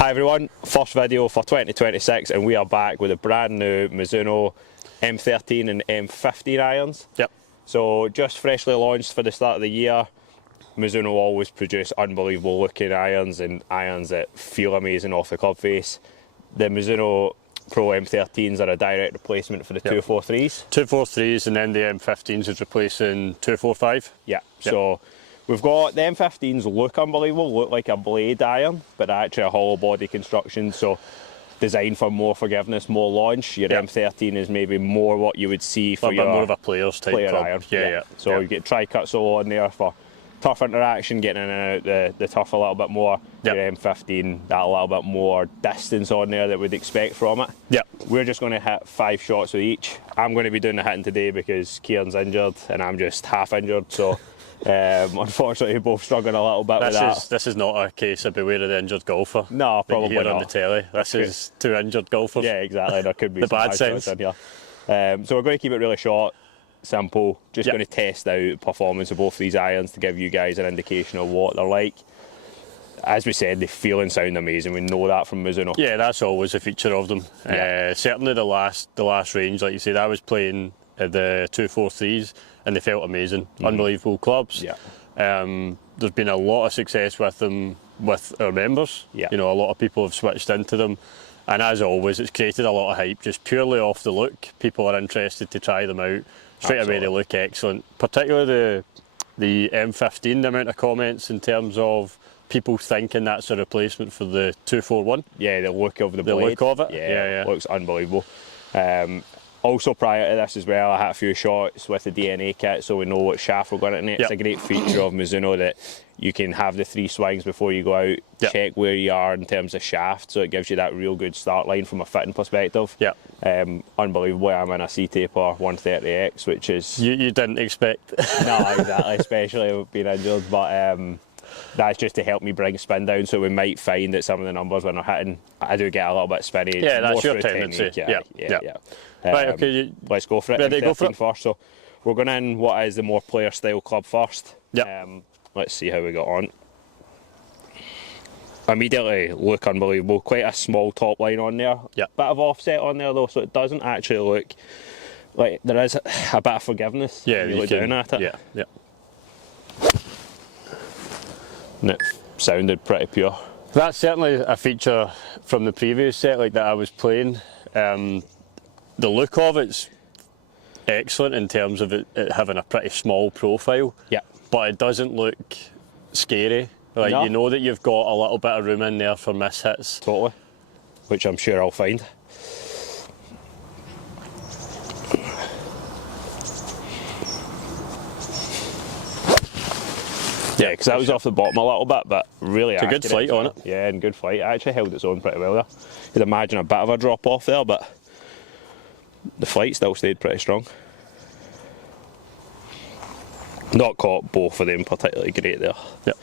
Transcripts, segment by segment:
Hi everyone, first video for 2026 and we are back with a brand new Mizuno M13 and M15 irons. Yep. So just freshly launched for the start of the year. Mizuno always produce unbelievable looking irons and irons that feel amazing off the club face. The Mizuno Pro M13s are a direct replacement for the 243s. 243s and then the M15s is replacing 245. Yeah, so we've got the M15s look unbelievable, look like a blade iron, but they're actually a hollow body construction, so designed for more forgiveness, more launch. Your M13 is maybe more what you would see for your more of a player's type player club. iron. Yeah. So you get tri-cut solo on there for tough interaction, getting in and out the tough a little bit more. Your M15, that a little bit more distance on there that we'd expect from it. Yeah. We're just going to hit 5 shots with each. I'm going to be doing the hitting today because Kieran's injured and I'm just half injured, so unfortunately we're both struggling a little bit with that. This is not a case of beware of the injured golfer. No, probably not. not. On the telly. This is 2 injured golfers. Yeah, exactly. There could be the some bad shots sense in here. So we're going to keep it really short, simple. Just going to test out performance of both these irons to give you guys an indication of what they're like. As we said, they feel and sound amazing. We know that from Mizuno. Yeah, that's always a feature of them. Certainly the last range, like you said, I was playing the 243s and they felt amazing. Unbelievable clubs. Yeah. There's been a lot of success with them with our members. Yeah. You know, a lot of people have switched into them. And as always, it's created a lot of hype just purely off the look. People are interested to try them out. Straight away they look excellent. Particularly the M15, the amount of comments in terms of people thinking that's a replacement for the 241. Yeah, the look of the blade. The look of it. Yeah, looks unbelievable. Also prior to this as well, I had a few shots with the DNA kit so we know what shaft we're going in it. It's a great feature of Mizuno that you can have the 3 swings before you go out, check where you are in terms of shaft, so it gives you that real good start line from a fitting perspective. Unbelievably, I'm in a C-taper 130X, which is... You didn't expect. No, exactly, especially being injured, but that's just to help me bring spin down, so we might find that some of the numbers when I'm hitting, I do get a little bit spinny. Yeah, that's your tendency. Right, okay. Let's go for it. Ready, go for it. First. So we're going in what is the more player style club first. Let's see how we got on. Immediately look unbelievable. Quite a small top line on there. Bit of offset on there though, so it doesn't actually look like there is a bit of forgiveness. Yeah, you look down at it. Yeah. And it sounded pretty pure. That's certainly a feature from the previous set like that I was playing. The look of it's excellent in terms of it having a pretty small profile. But it doesn't look scary. Like you know that you've got a little bit of room in there for miss hits. Totally. Which I'm sure I'll find. Yeah, because that was off the bottom a little bit, but really it's a good flight on it. Yeah, and good flight. It actually held its own pretty well there. You could imagine a bit of a drop off there, but the flight still stayed pretty strong. Not caught both of them particularly great there. That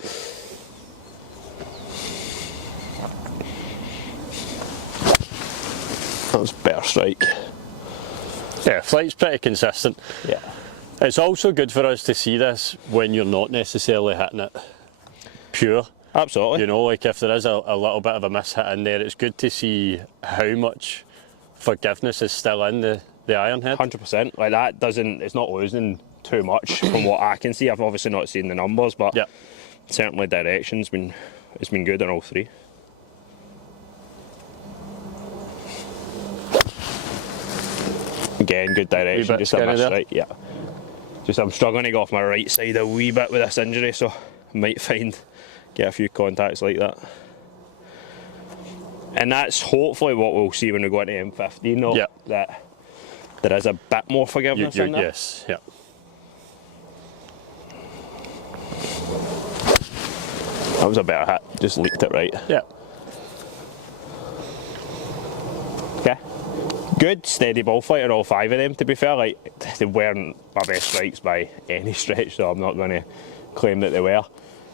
was better strike. Yeah, flight's pretty consistent. It's also good for us to see this when you're not necessarily hitting it pure. Absolutely. You know, like if there is a little bit of a miss hit in there, it's good to see how much forgiveness is still in the iron head. 100%. Like that doesn't, it's not losing too much from what I can see. I've obviously not seen the numbers, but certainly direction's been, it's been good on all 3. Again, good direction, just a miss right. Just I'm struggling to go off my right side a wee bit with this injury, so I might get a few contacts like that. And that's hopefully what we'll see when we go into M15 though, that there is a bit more forgiveness in there. Yes, That was a better hit, just leaked it right. Okay. Good, steady ball flight on all 5 of them, to be fair. Like, they weren't my best strikes by any stretch, so I'm not going to claim that they were.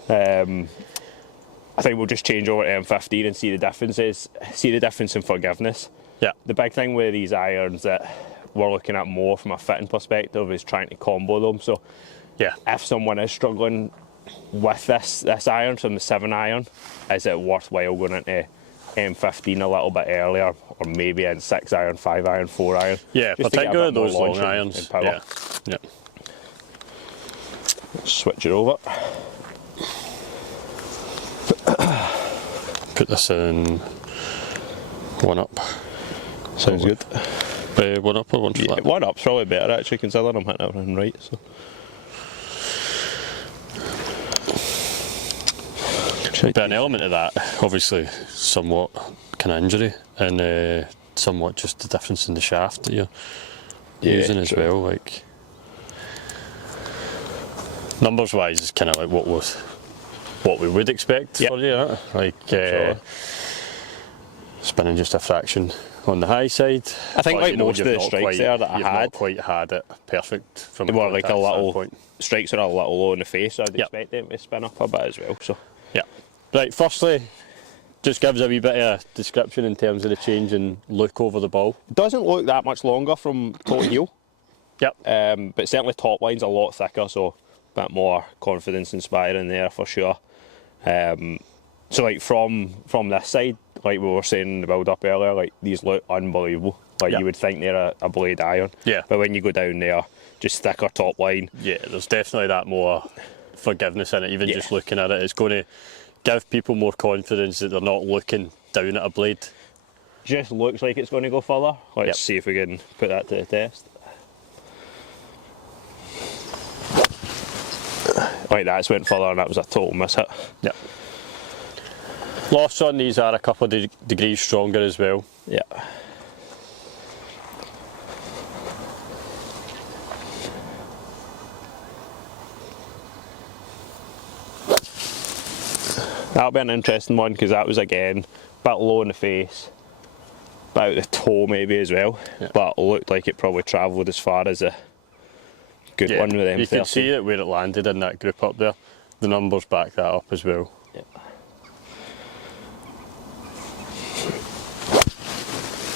I think we'll just change over to M15 and see the differences, see the difference in forgiveness. The big thing with these irons that we're looking at more from a fitting perspective is trying to combo them. So if someone is struggling with this iron, from the 7 iron, is it worthwhile going into M15 a little bit earlier, or maybe in 6 iron, 5 iron, 4 iron. Yeah, just particularly to get a bit more those long launching irons. and power. Yeah. Yeah. Switch it over. Put this in 1 up. Sounds good. 1 up or 1 flat? Yeah, 1 up's probably better actually, considering I'm hitting everything right. So. But an element of that, obviously, somewhat kind of injury, and somewhat just the difference in the shaft that you're using as well. Like numbers wise, is kind of like what we would expect for you, like spinning just a fraction on the high side. I think like most of the strikes there that I you've had, not quite had it perfect from they were like a little standpoint. strikes are a little low in the face, so I'd expect them to spin up a bit as well. So yeah. Right, firstly, just gives a wee bit of a description in terms of the change in look over the ball. it doesn't look that much longer from toe to heel. Yep. But certainly top line's a lot thicker, so a bit more confidence inspiring there for sure. So like from this side, like we were saying in the build up earlier, like these look unbelievable. Like you would think they're a blade iron. Yeah. But when you go down there, just thicker top line. Yeah, there's definitely that more forgiveness in it, even just looking at it. It's going to give people more confidence that they're not looking down at a blade. Just looks like it's going to go further. Let's see if we can put that to the test. Like that's went further and that was a total miss hit. Yeah. Lofts on these are a couple of degrees stronger as well. Yeah. That'll be an interesting one because that was again a bit low in the face, about the toe maybe as well, but looked like it probably travelled as far as a good one with M13. You can see it where it landed in that group up there. The numbers back that up as well. Yeah.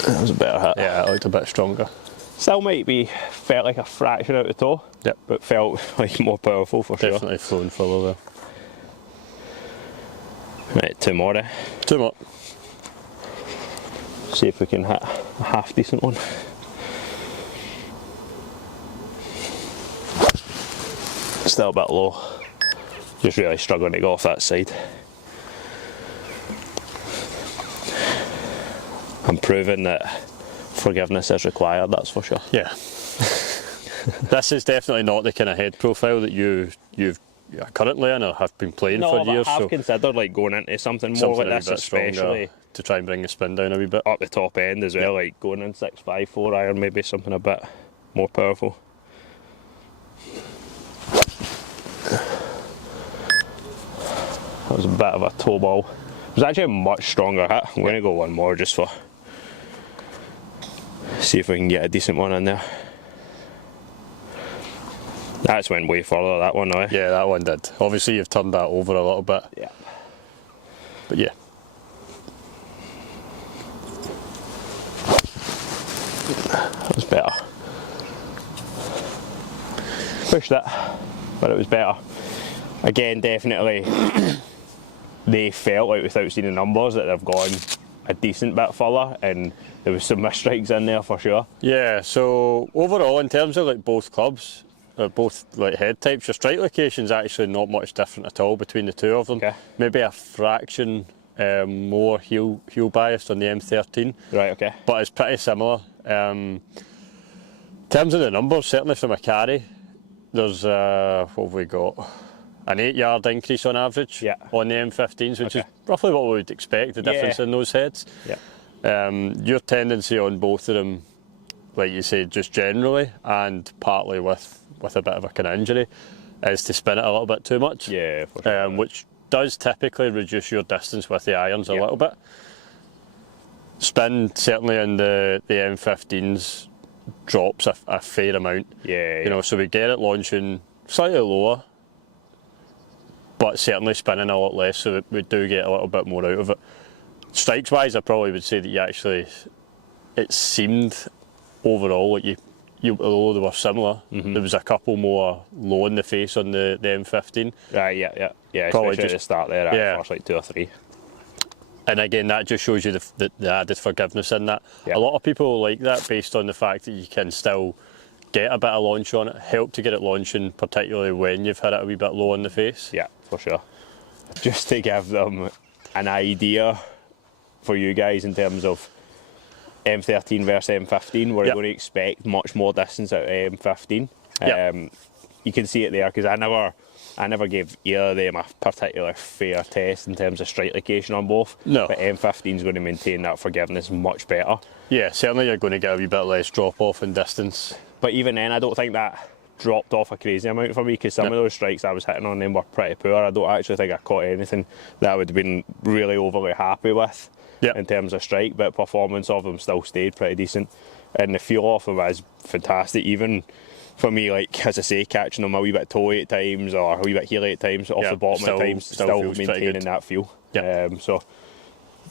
That was a better hit. Yeah, it looked a bit stronger. Still might be felt like a fraction out the toe, but felt like more powerful for sure. Definitely flowing further there. Right, 2 more. 2 more. See if we can hit a half decent one. Still a bit low. Just really struggling to go off that side. I'm proving that forgiveness is required, that's for sure. Yeah. This is definitely not the kind of head profile that you've currently in or have been playing for years. No, I have considered like going into something more like this, especially to try and bring the spin down a wee bit. Up the top end as well, like going in 6.5, 4 iron, maybe something a bit more powerful. That was a bit of a toe ball. It was actually a much stronger hit. I'm going to go one more just for see if we can get a decent one in there. That's went way further, that one, eh? Yeah, that one did. Obviously you've turned that over a little bit. Yeah. But yeah. That was better. Pushed it, but it was better. Again, definitely they felt like, without seeing the numbers, that they've gone a decent bit further, and there was some misstrikes in there for sure. Yeah, so overall in terms of like both clubs, both like head types, your strike location's actually not much different at all between the two of them. Okay. Maybe a fraction more heel biased on the M13. Right, okay. But it's pretty similar. In terms of the numbers, certainly from a carry, there's what have we got? An 8-yard increase on average on the M15s, which is roughly what we would expect, the difference in those heads. Yeah. Your tendency on both of them, like you say, just generally, and partly with a bit of a kind of injury, is to spin it a little bit too much. Yeah, for sure. Which does typically reduce your distance with the irons a little bit. Spin, certainly in the M15s, drops a fair amount. Yeah. You know, so we get it launching slightly lower, but certainly spinning a lot less, so we do get a little bit more out of it. Strikes wise, I probably would say that you actually, it seemed overall like although they were similar, there was a couple more low in the face on the M15. Right, yeah, Probably especially just at the start there, first like 2 or 3. And again, that just shows you the added forgiveness in that. Yeah. A lot of people like that based on the fact that you can still get a bit of launch on it, help to get it launching, particularly when you've hit it a wee bit low in the face. Yeah, for sure. Just to give them an idea for you guys in terms of M13 versus M15, we're going to expect much more distance out of M15. You can see it there because I never gave either of them a particular fair test in terms of strike location on both. No. But M15 is going to maintain that forgiveness much better. Yeah, certainly you're going to get a wee bit less drop off in distance. But even then, I don't think that dropped off a crazy amount for me because some of those strikes I was hitting on them were pretty poor. I don't actually think I caught anything that I would have been really overly happy with in terms of strike, but performance of them still stayed pretty decent. And the feel off them was fantastic. Even for me, like as I say, catching them a wee bit toey at times or a wee bit heely at times, off the bottom at times, still maintaining that feel. So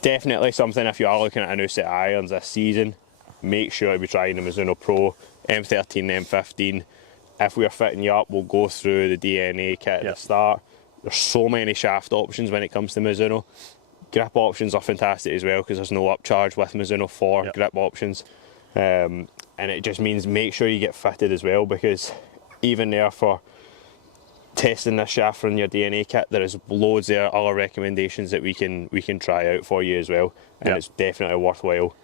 definitely something, if you are looking at a new set of irons this season, make sure to be trying the Mizuno Pro M13 M15. If we are fitting you up, we'll go through the DNA kit at the start. There's so many shaft options when it comes to Mizuno. Grip options are fantastic as well because there's no upcharge with Mizuno for grip options. And it just means make sure you get fitted as well, because even there for testing this shaft from your DNA kit, there is loads of other recommendations that we can try out for you as well. And it's definitely worthwhile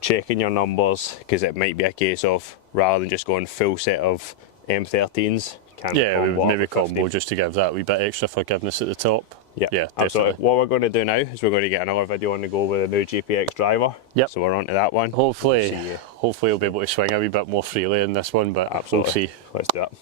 checking your numbers, because it might be a case of, rather than just going full set of M13s, we would maybe combo just to give that wee bit extra forgiveness at the top. Yeah, absolutely. What we're going to do now is we're going to get another video on the go with a new GPX driver. So we're on to that one. Hopefully we'll be able to swing a wee bit more freely in this one, but we'll see. Let's do it.